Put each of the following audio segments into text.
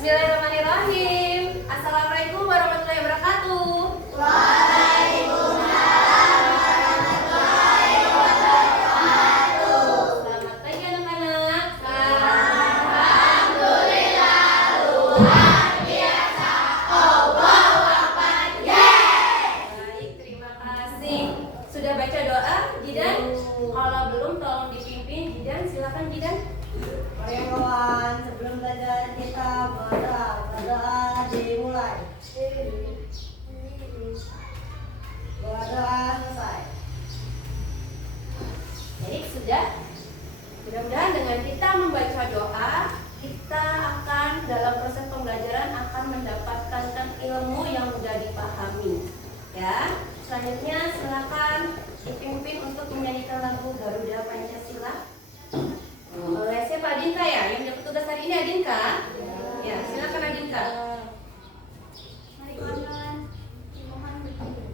Bismillahirrahmanirrahim. Assalamualaikum warahmatullahi wabarakatuh. Waalaikumsalam warahmatullahi wabarakatuh. Selamat pagi anak-anak. Alhamdulillah luar biasa. Allahu Akbar. Baik, terima kasih. Sudah baca doa, Jidan? Kalau belum tolong dipimpin, Jidan. Silakan Jidan. Kawan, sebelum belajar kita berdoa dimulai. Berdoa selesai. Baik, sudah. Mudah-mudahan dengan kita membaca doa, kita akan dalam proses pembelajaran akan mendapatkan ilmu yang mudah dipahami. Ya. Selanjutnya silakan dipimpin untuk menyanyikan lagu Garuda Pancasila. Oleh siapa? Adinka ya? Yang dapat tugas hari ini Adinka? Ya, silakan Adinka. Mari kawan-kawan, dimohon berdiri.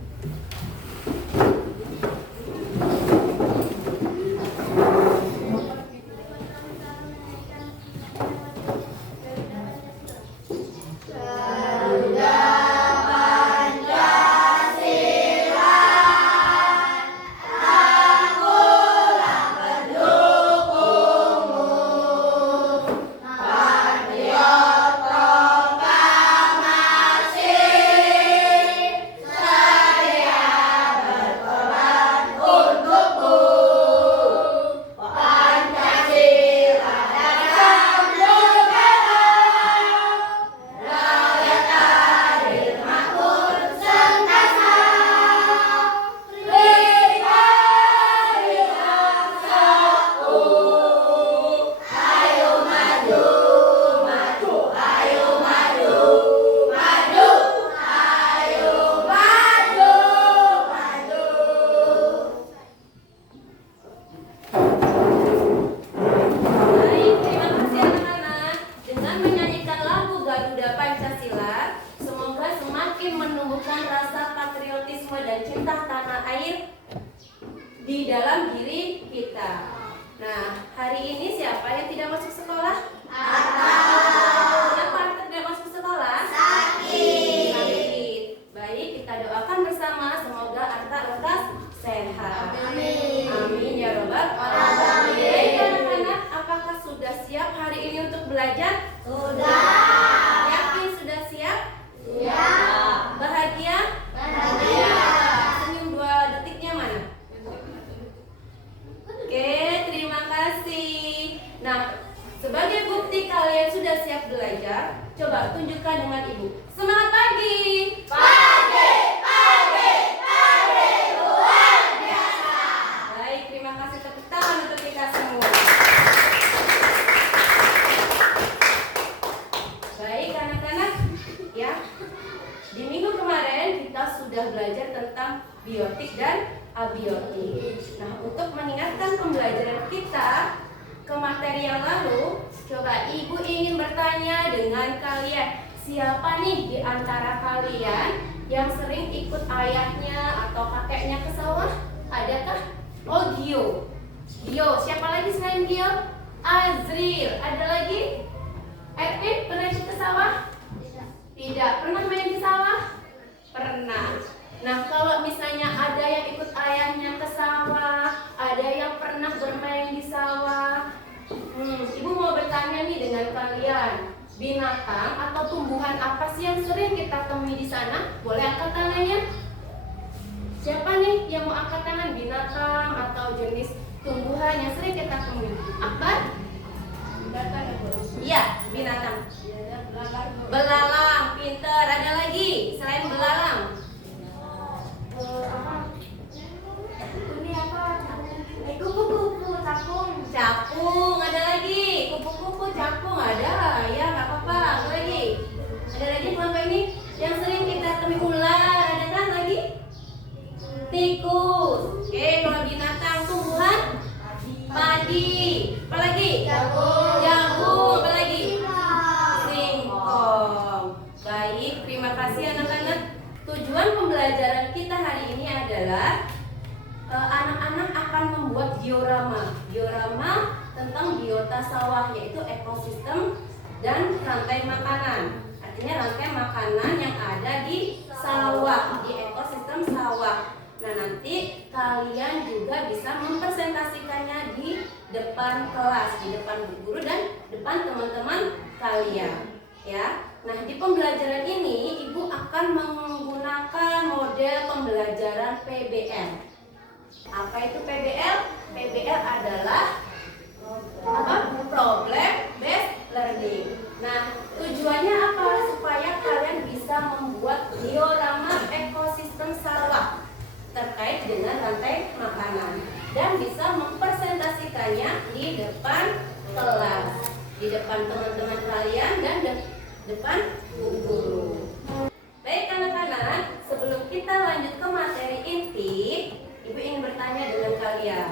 Baik, terima kasih anak-anak. Dengan menyanyikan lagu Garuda Pancasila, semoga semakin menumbuhkan rasa patriotisme dan cinta tanah air di dalam diri kita. Nah, hari ini siapa yang tidak masuk sekolah? Kenapa Arta tidak masuk sekolah? Sakit. Baik, kita doakan bersama semoga Arta lekas sehat. Amin ya robbal alamin. Baik anak-anak, apakah sudah siap hari ini untuk belajar? Sudah. Yakin sudah siap? Siap. Bahagia? Bahagia. Senyum 2 detiknya mana? Oke, terima kasih. Nah, sebagai bukti kalian sudah siap belajar, coba tunjukkan dengan ibu. Semangat pagi. Pagi, luar biasa. Baik, terima kasih, tepuk tangan untuk kita semua. Baik anak-anak, ya. Di minggu kemarin kita sudah belajar tentang biotik dan abiotik. Nah, untuk mengingatkan pembelajaran kita ke materi yang lalu, coba ibu ingin bertanya dengan kalian, siapa nih di antara kalian yang sering ikut ayahnya atau kakeknya ke sawah? Adakah? Oh, Gio. Gio, siapa lagi selain Gio? Azril. Ada lagi? Edwin, pernah ikut ke sawah? Tidak. Pernah main di sawah? Pernah. Nah, kalau misalnya ada yang ikut ayahnya ke sawah, ada yang pernah bermain di sawah, ibu mau bertanya nih dengan kalian, binatang atau tumbuhan apa sih yang sering kita temui di sana? Boleh angkat tangannya? Siapa nih yang mau angkat tangan? Binatang atau jenis tumbuhan yang sering kita temui? Akbar? Iya, binatang. Belalang, pinter. Ada lagi selain belalang? Ini apa? Kupu-kupu, capung. Capung, ada lagi. Kupu-kupu, capung, ada. Ya, nggak apa-apa. Ada lagi. Ada lagi kelompok ini yang sering kita temui ular. Ada kan lagi? Tikus. Oke, kalau binatang, tumbuhan? Padi. Apa lagi? Jagung. Jagung. Apa lagi? Singkong. Baik, terima kasih anak-anak. Tujuan pembelajaran kita hari ini adalah anak-anak akan membuat diorama. Diorama tentang biota sawah, yaitu ekosistem dan rantai makanan. artinya rantai makanan yang ada di sawah, di ekosistem sawah. Nah, nanti kalian juga bisa mempresentasikannya di depan kelas, di depan guru dan depan teman-teman kalian, ya. Nah, di pembelajaran ini Ibu akan menggunakan model pembelajaran PBL. Apa itu PBL? PBL adalah problem based learning. Nah, tujuannya apa? Supaya kalian bisa membuat diorama ekosistem sawah terkait dengan rantai makanan dan bisa mempresentasikannya di depan kelas, di depan teman-teman kalian dan depan guru. Baik anak-anak, sebelum kita lanjut ke materi inti, Ibu ingin bertanya dengan kalian.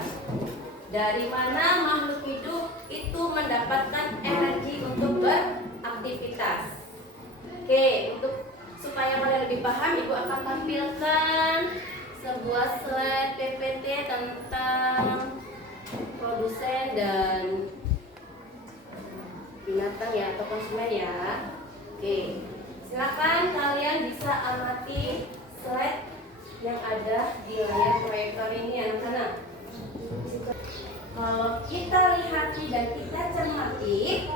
Dari mana makhluk hidup itu mendapatkan energi untuk beraktivitas? Oke, supaya kalian lebih paham, Ibu akan tampilkan sebuah slide PPT tentang produsen dan binatang ya, atau konsumen ya. Oke, silakan kalian bisa amati slide yang ada di layar proyektor ini anak-anak. Kalau kita lihati dan kita cermati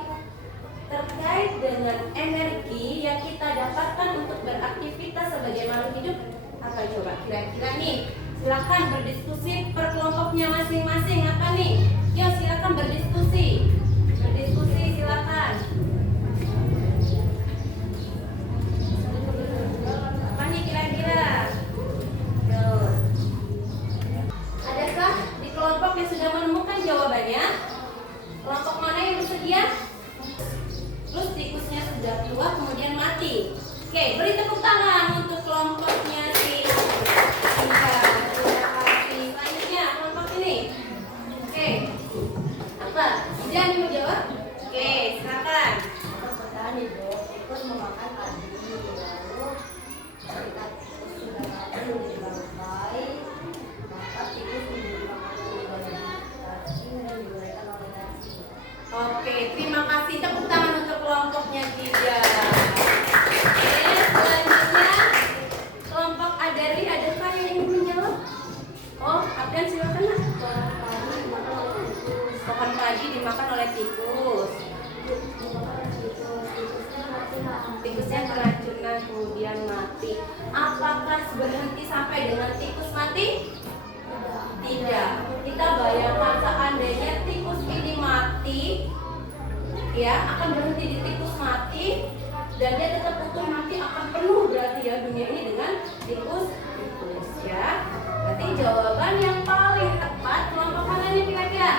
terkait dengan energi yang kita dapatkan untuk beraktivitas sebagai makhluk hidup, apa coba kira-kira nih? Silakan berdiskusi per kelompoknya masing-masing. Apa nih? Yuk silakan berdiskusi. Berdiskusi silakan. Apa nih kira-kira? Yuk. Adakah di kelompok yang sudah menemukan jawabannya? Kelompok mana yang bersedia? Terus tikusnya sudah keluar kemudian mati. Oke, beri tepuk tangan untuk kelompoknya si Ika. Selanjutnya kelompok ini. Oke, apa? Jangan mau jawab? Oke, silakan. Petani tikus memakan padi, lalu ketika tikus sudah mati menjadi bangkai, maka tikus menjadi makanan oleh cacing dan digorengkan oleh cacing. Oke, terima kasih. Tepuk tangan untuk kelompoknya tiga. Oke, selanjutnya kelompok Adari, adakah yang ingin menjawab? Oh, Abdan silakan nak. Pohon padi dimakan oleh tikus. Tikusnya keracunan kemudian mati. Apakah berhenti sampai dengan tikus mati? Tidak. Kita bayangkan seandainya tikus ini mati, ya akan berhenti di tikus mati dan dia tetap utuh, nanti akan penuh berarti ya dunia ini dengan tikus ya. Berarti jawaban yang paling tepat kelompok mana nih kira-kira?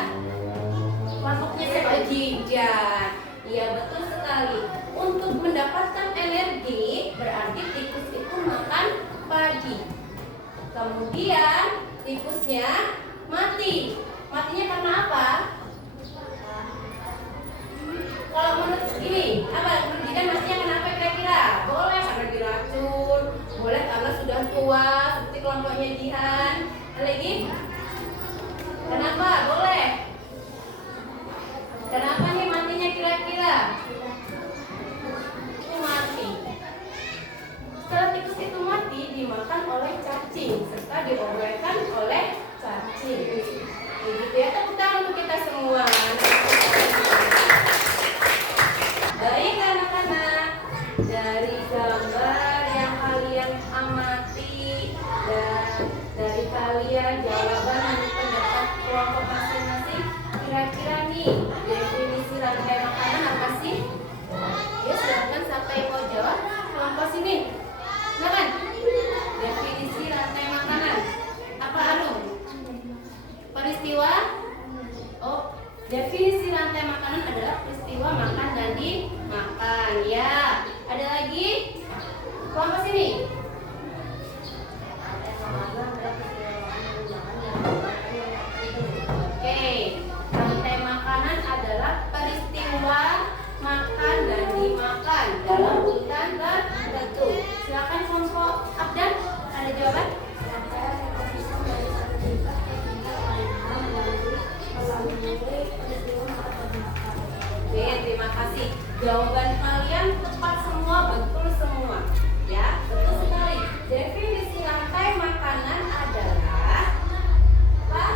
Kelompoknya siapa? Jijan. Iya betul sekali. Untuk mendapatkan energi berarti tikus itu makan padi. Kemudian tikusnya mati. Matinya karena apa? Kalau menurut ini, apa? Menurut Jidan matinya kenapa kira-kira? Boleh karena diracun, boleh karena sudah tua, seperti kelompoknya Jihan. Ada lagi? Kenapa? Boleh. Kenapa nih matinya kira-kira? Itu mati. Setelah tikus itu mati, dimakan oleh cacing serta diobrekkan oleh cacing. Begitu ya, tepuk tangan untuk kita semua. Baik anak-anak, dari gambar yang kalian amati dan dari kalian jawaban yang pendapat kelompok masing-masing, kira-kira nih definisi rantai makanan apa sih? kalian tepat semua, betul semua. Ya, betul sekali. Definisi rantai makanan adalah apa?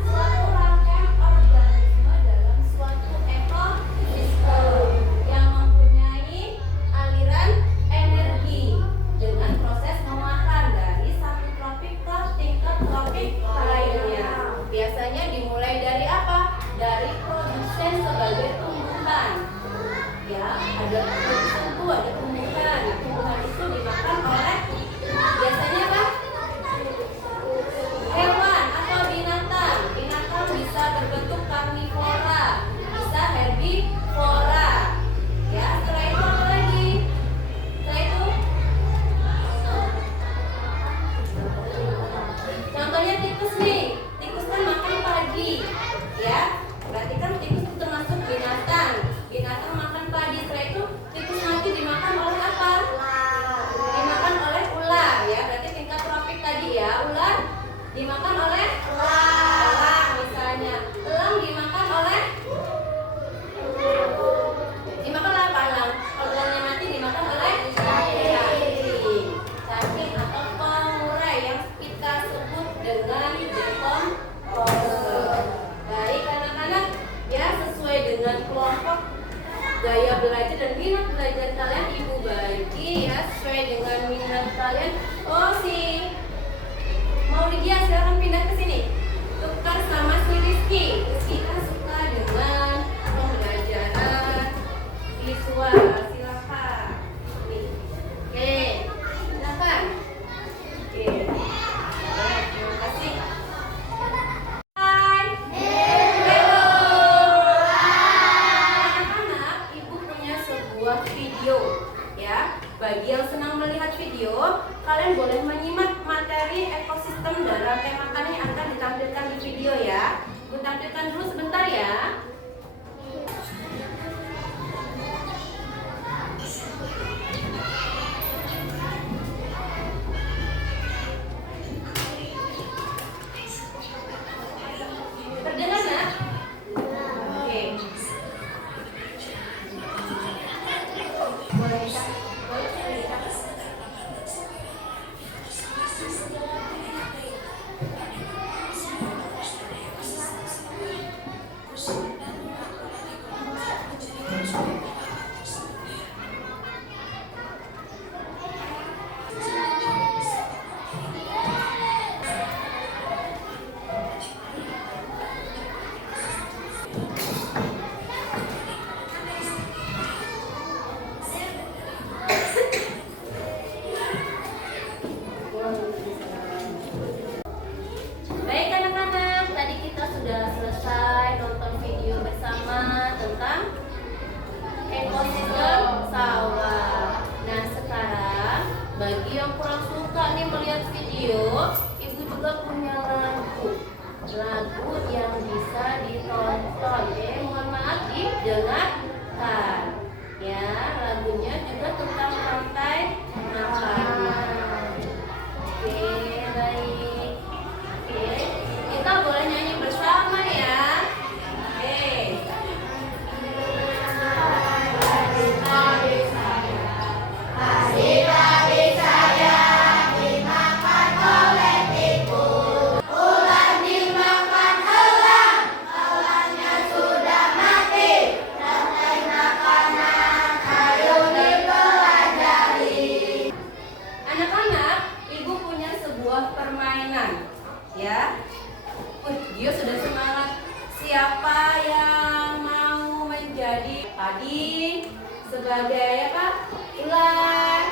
Suatu rangkaian organisme dalam suatu ekosistem yang mempunyai aliran energi dengan proses memakan dari satu tropik ke tingkat tropik lainnya. Biasanya dimulai dari apa? Dari produsen sebagai tumbuhan. Ya, ada produsen tuh, ada tumbuhan. Nah, tumbuhan itu dimakan oleh biasanya apa? Hewan atau binatang. Binatang bisa berbentuk karnivora, bisa herbivora. Ya, setelah itu apa lagi? Setelah itu contohnya tikus nih. Tikus kan makan padi. Ya, berarti kan tikus itu termasuk binatang. Binatang makan padi. Setelah itu tikus mati dimakan oleh apa? Dimakan oleh ular. Ya, berarti tingkat tropik tadi ya. Ular dimakan oleh elang misalnya. Elang dimakan oleh apa elang? Kalau elangnya mati dimakan oleh cacing. Cacing atau pengurai yang kita sebut dengan decomposer. Baik anak-anak, ya sesuai dengan kelompok gaya belajar dan minat belajar kalian, ibu bagi ya sesuai dengan minat kalian. Oh mau Lydia silakan pindah ke sini. Tukar sama si Rizky. Rizky kan suka dengan pembelajaran visual. Silakan. Nih. Oke, silakan. Oke. Terima kasih. Hai. Hello. Anak-anak, ibu punya sebuah video ya. Bagi yang senang melihat video, kalian boleh menyimak materi ekosistem dan rantai makanan yang akan ditampilkan di video ya. Ibu tampilkan dulu sebentar ya. Terdengar nak? Oke. Boleh tak? Boleh tak? Baik anak-anak, tadi kita sudah selesai nonton video bersama tentang ekosistem sawah. Nah sekarang bagi yang kurang suka nih melihat video, ibu juga punya lagu yang bisa ditonton. Mohon maaf didengarkan. Ya, lagunya juga tentang rantai makanan. Oke, baik. Oke, kita boleh nyanyi bersama ya. Oke. Anak-anak, ibu punya sebuah permainan, ya. Dia sudah semangat. Siapa yang mau menjadi padi sebagai apa? Ular,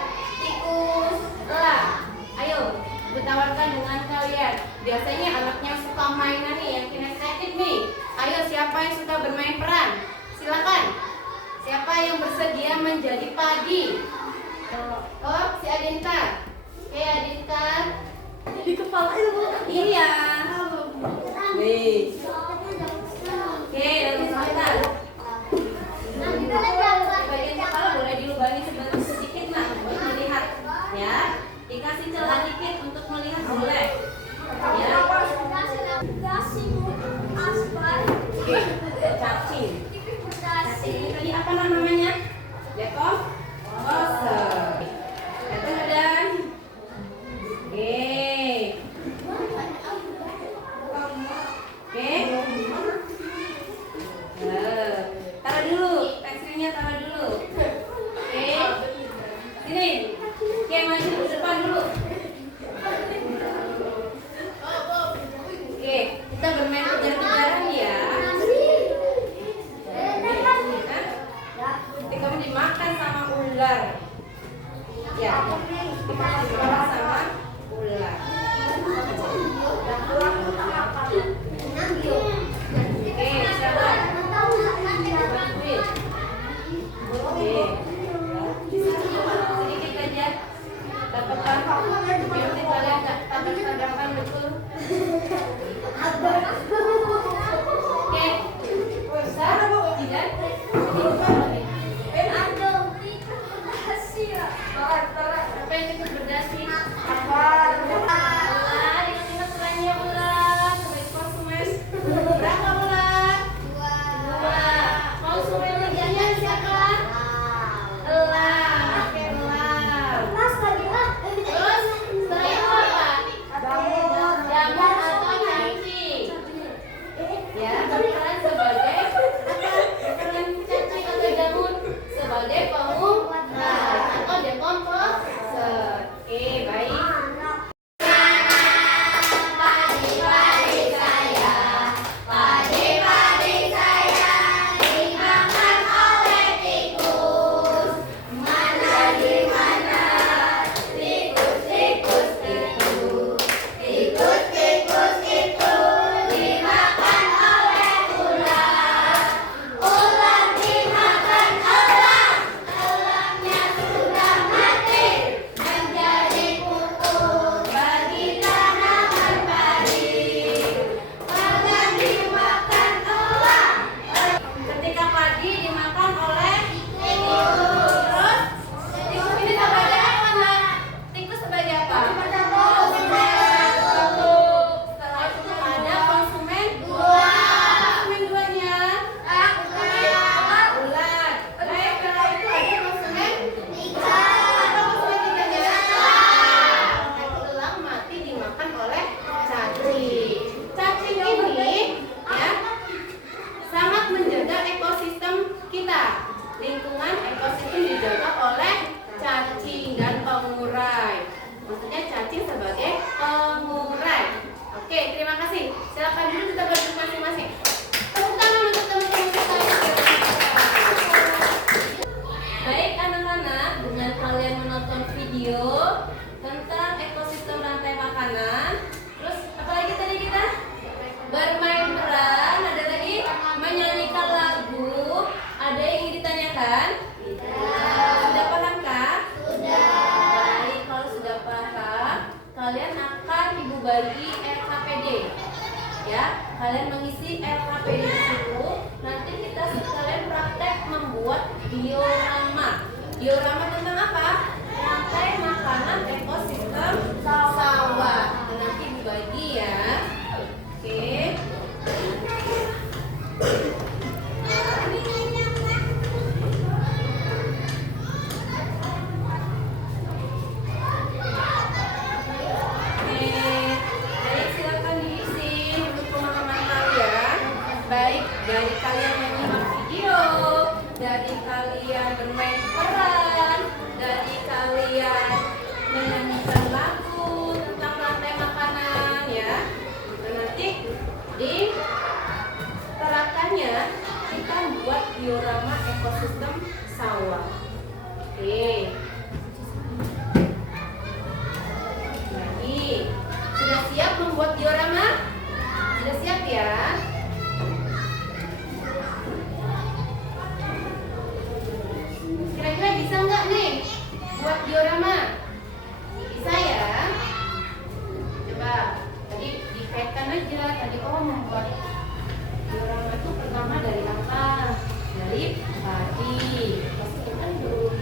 tikus, elang. Ayo, bertawarkan dengan kalian. Biasanya anaknya suka mainan nih, yang kinestetik nih. Ayo, siapa yang suka bermain peran? Silakan. Siapa yang bersedia menjadi padi? Oh, si Adinka. Oke, Adinka. Di kepala itu. Iya. Nih. Oke, lalu sebentar. Bagian kepala boleh dilubangi sedikit nah, buat melihat. Ya, dikasih celah dikit untuk melihat boleh. Ya. Oke, cacing. Cacing ini tadi apa namanya? Lihat komposer. Datang dan oke. Oke. Taruh dulu, pensilnya taruh dulu. Oke. Sini. Oke, maju ke depan dulu. Oke, kita bermain kejar-kejaran ya. Nanti kamu dimakan sama ular. Ya, dimakan sama ular. Oke, sabar. Bantuin. Oke. Sedikit aja. Dapatkan. Nanti kalian nggak tabrakan betul. Oke. Bisa? Tidak? Apa yang ikut berdasi? Ular, ingat-ingat perannya ular sebagai konsumen. Berapa ular? 2. Konsumen ligianya siapa? Elang. Oke, elang. Terus setelah itu apa? Jamur atau cacing. Ya, berperan sebagai apa? Berperan cacing atau jamur sebagai pengumpan atau dekomposer. Oke, baik. Ketika padi dimakan oleh tikus. Terus tikus ini sebagai apa, Nak? Tikus sebagai apa? Satu. Setelah itu ada konsumen 2. Konsumen 2-nya ular. Baik, setelah itu ada konsumen 3. Apa konsumen 3-nya? Elang mati dimakan oleh cacing. Cacing ini ya sangat menjaga ekosistem kita. Lingkungan ekosistem dijaga oleh cacing dan pengurai. Maksudnya cacing sebagai pengurai. Oke, terima kasih. Silakan dulu kita berdiri masing-masing. Tepuk tangan untuk teman-teman kita. Baik anak-anak, dengan kalian menonton video tentang ekosistem rantai makanan. Terus apa lagi tadi kita? Bermain peran, ada lagi menyanyikan lagu. Ada yang ingin ditanyakan? Sudah paham kah? Baik, kalau sudah paham, kalian akan ibu bagi LKPD. Ya, kalian mengisi LKPD di situ. Nanti kita sekalian praktek membuat diorama. Diorama tentang apa? Rantai makanan ekosistem sawah. Nanti ibu bagi ya. Oke. Baik, silakan diisi untuk pemahaman kalian. Baik dari kalian menyimak video, dari kalian bermain peran, dari kalian menyanyikan lagu tentang rantai makanan ya. Dan nanti di terakannya kita buat diorama ekosistem sawah. Oke. Baik. Sudah siap membuat diorama? Sudah siap ya? Kira-kira bisa nggak nih buat diorama? Bisa ya? Coba tadi dikaitkan aja. Tadi membuat diorama itu pertama dari apa? Dari padi. Pastikan dulu.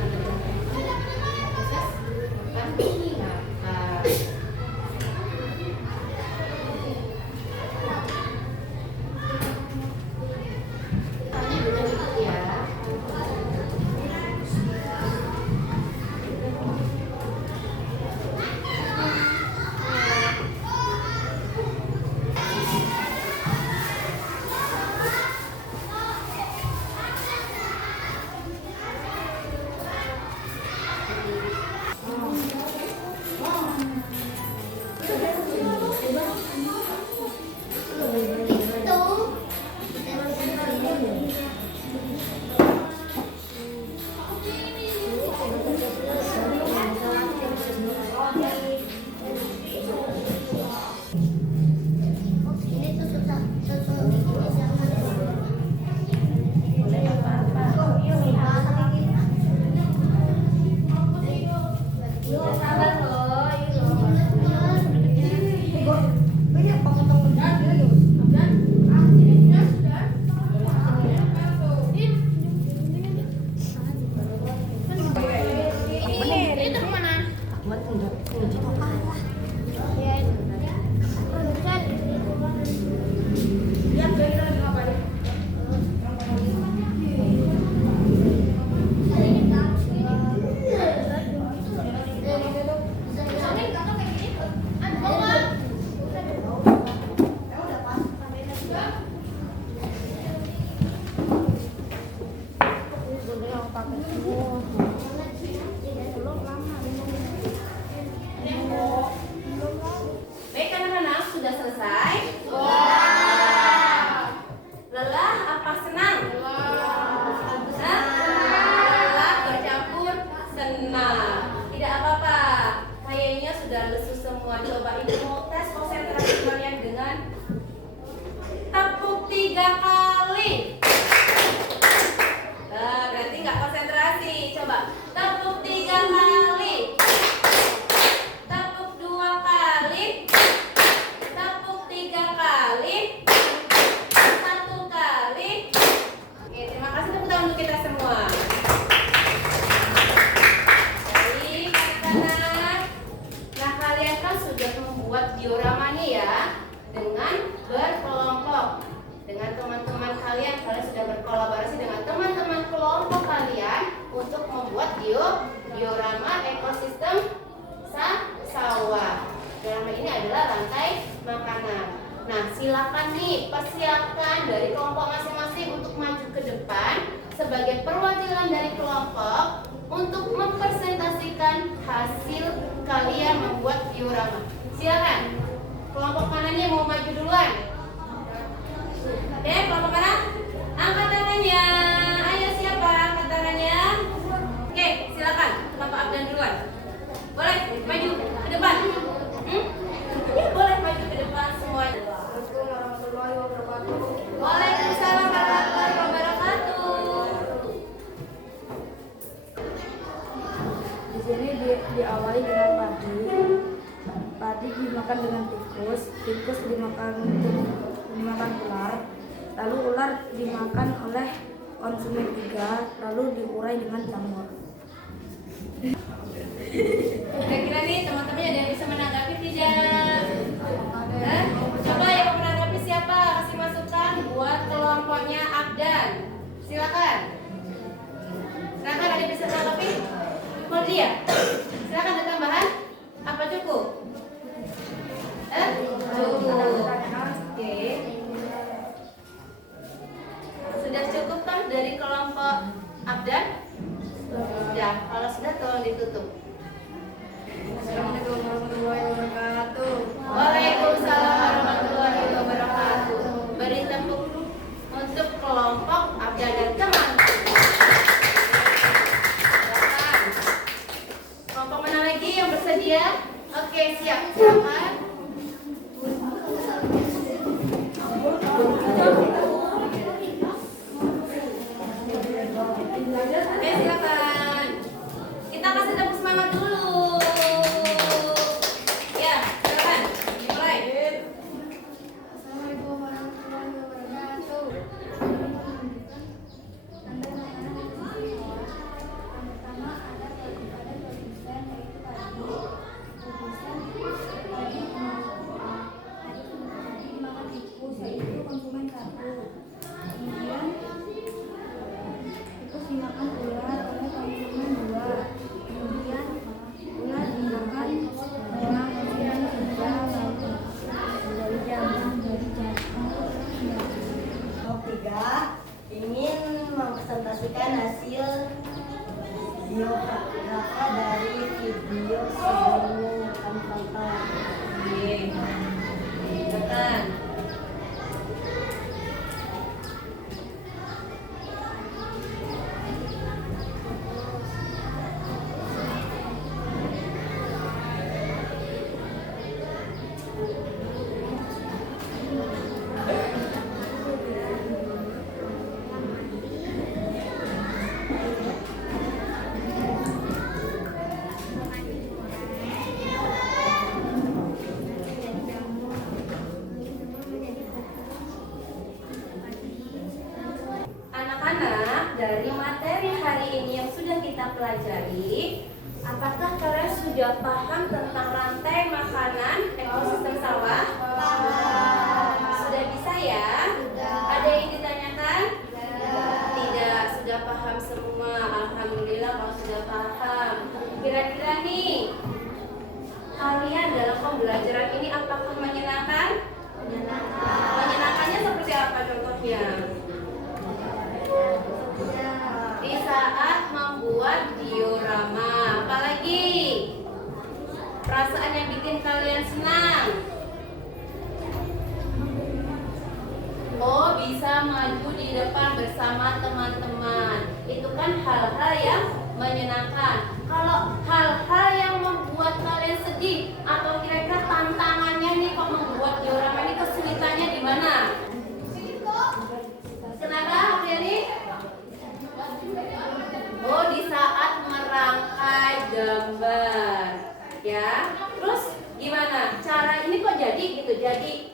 Baik anak-anak, sudah selesai? Lelah apa senang? Hah? Lelah bercampur senang. Tidak apa-apa. Kayaknya sudah lesu semua. Coba ibu mau tes konsentrasi kalian dengan tepuk 3 kali. Nah, berarti nggak konsentrasi. Coba tepuk 3 kali. Tepuk 2 kali. Tepuk 3 kali. 1 kali. Oke, terima kasih tepuk tangan untuk kita semua. Baik, anak-anak. Nah, kalian kan sudah membuat dioramanya ya dengan berkelompok. Dengan teman-teman kalian sudah berkolaborasi dengan teman-teman kelompok kalian untuk membuat diorama ekosistem sawah. Diorama ini adalah rantai makanan. Nah, silakan nih persiapkan dari kelompok masing-masing untuk maju ke depan sebagai perwakilan dari kelompok untuk mempresentasikan hasil kalian membuat diorama. Silakan. Kelompok mana nih yang mau maju duluan? Oke, kelompok mana? Angkat tangannya. Ayo siapa angkat tangannya? Oke, silakan. Kelompok Abdan duluan. Boleh maju ke depan. Ya, boleh maju ke depan semuanya. Waalaikumsalam warahmatullahi wabarakatuh. Di sini diawali dengan padi. Padi dimakan dengan tikus. Tikus dimakan ular. Lalu ular dimakan oleh konsumen 3. Lalu diurai dengan jamur. Kira-kira nih teman-teman ada yang bisa menanggapi tidak? Coba yang mau menanggapi siapa? Kasih masukan buat kelompoknya Abdan. Silakan. Silakan, ada yang bisa menanggapi? Mau dia? Silakan ada tambahan? Apa cukup? Cukup. Oke. Sudah cukup kan dari kelompok Abdan? Sudah. Kalau sudah tolong ditutup. Assalamualaikum warahmatullahi wabarakatuh. Waalaikumsalam warahmatullahi wabarakatuh. Beri tepuk untuk kelompok Abdan dan teman. Silakan. Kelompok mana lagi yang bersedia? Oke, siap. Silakan. Oke, silakan. Kita kasih tepuk semangat dulu. Ya, silakan. Dimulai. Assalamualaikum warahmatullahi wabarakatuh. Pertama ada produsen yaitu padi. Tadi dimakan tikus yaitu konsumen 1. Kemudian tikus dimakan ular oleh konsumen 2. Kemudian ular dimakan dengan konsumen 3. Lalu dari jamur Kelompok 3 ingin mempresentasikan hasil biografi dari video sebelumnya yang kami tonton. Oke. Silakan. Anak-anak, dari materi hari ini yang sudah kita pelajari, apakah kalian sudah paham tentang rantai makanan ekosistem sawah? Sudah bisa ya? Ada yang ditanyakan? Tidak, sudah paham semua. Alhamdulillah kalau sudah paham. Kira-kira nih, kalian dalam pembelajaran ini apakah menyenangkan? Menyenangkannya seperti apa contohnya? Di saat membuat diorama. Apalagi perasaan yang bikin kalian senang? Oh, bisa maju di depan bersama teman-teman. Itu kan hal-hal yang menyenangkan. Kalau hal-hal yang membuat kalian sedih atau kira-kira tantangannya nih kok membuat diorama ini kesulitannya di mana? Kenapa, Apriani? Oh, di saat merangkai gambar, ya. Terus gimana? Cara ini kok jadi gitu? Jadi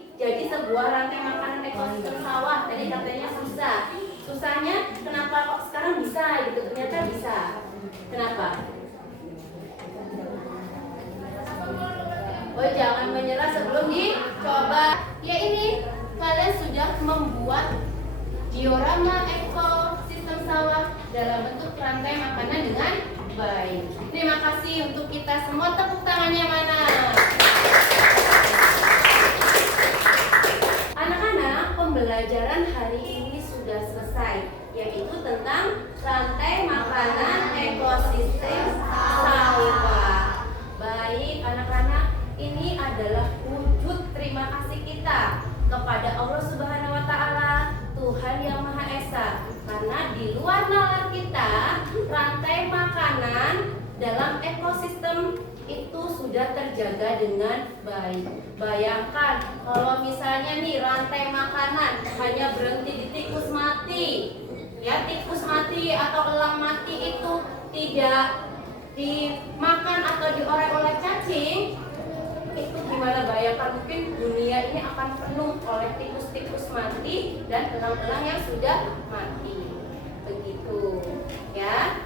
sebuah rantai makanan ekosistem sawah. Tadi katanya susah. Susahnya kenapa kok sekarang bisa gitu? Ternyata bisa. Kenapa? Oh, jangan menyerah sebelum dicoba. Ya ini, kalian sudah membuat diorama ekosistem sawah dalam bentuk rantai makanan dengan baik. Terima kasih untuk kita semua. Tepuk tangannya mana? Anak-anak, pembelajaran hari ini sudah selesai, yaitu tentang rantai makanan ekosistem sawah. Baik anak-anak, ini adalah wujud terima kasih kita kepada Allah Subhanahu wa Ta'ala, Tuhan yang Maha Esa, karena di luar nalar kita rantai makanan dalam ekosistem itu sudah terjaga dengan baik. Bayangkan kalau misalnya nih rantai makanan hanya berhenti di tikus mati, ya tikus mati atau elang mati itu tidak dimakan atau diorek oleh cacing, itu gimana? Bayangkan mungkin dunia ini akan penuh oleh tikus-tikus mati dan elang-elang yang sudah mati. Begitu, ya.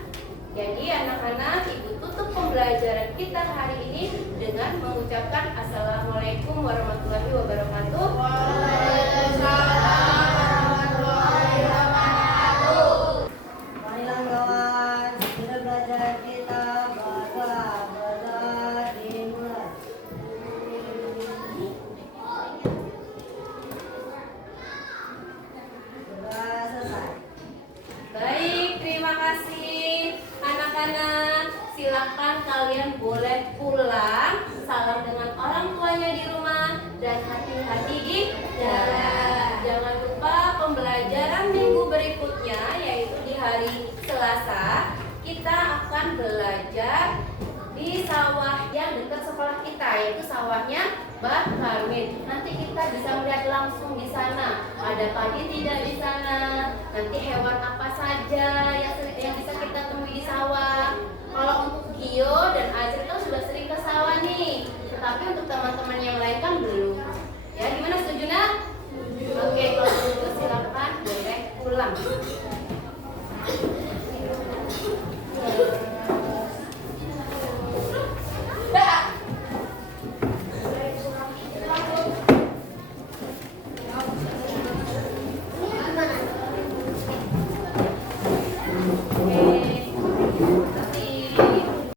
Jadi anak-anak, ibu tutup pembelajaran kita hari ini dengan mengucapkan Assalamualaikum warahmatullahi wabarakatuh. Waalaikumsalam warahmatullahi wabarakatuh. Marilah kawan, sudah belajar kita belajar dimulai. Sudah selesai. Baik, terima kasih anak-anak. Silakan kalian boleh pulang. Salam dengan orang tuanya di rumah dan hati-hati di jalan. Jangan lupa pembelajaran minggu berikutnya, yaitu di hari Selasa, kita akan belajar di sawah yang dekat sekolah kita, yaitu sawahnya Mbak Karmin. Nanti kita bisa melihat langsung di sana. Ada padi tidak di sana? Nanti hewan apa saja yang bisa kita temui di sawah?